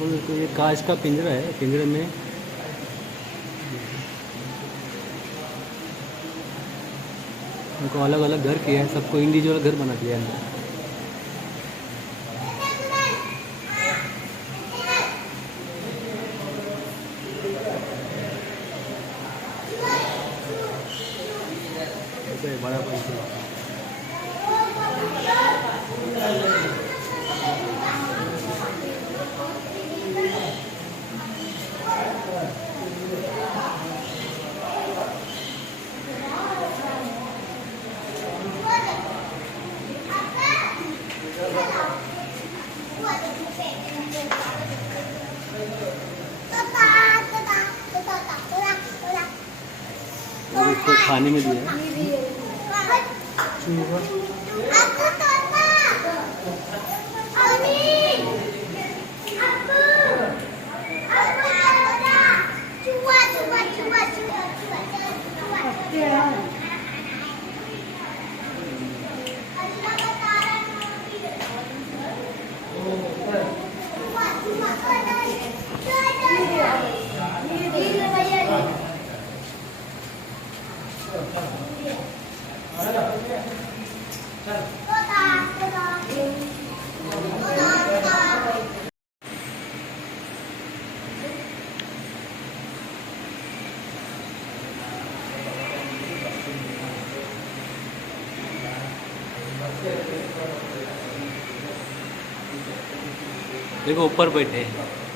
और तो ये कांच का पिंजरा है, पिंजरे में उनको अलग अलग घर किया है, सबको इंडिविजुअल घर बना दिया है अंदर। ऐसे बड़ा पंछी। और इसको खाने में दिया है चूहा। देखो ऊपर बैठे हैं।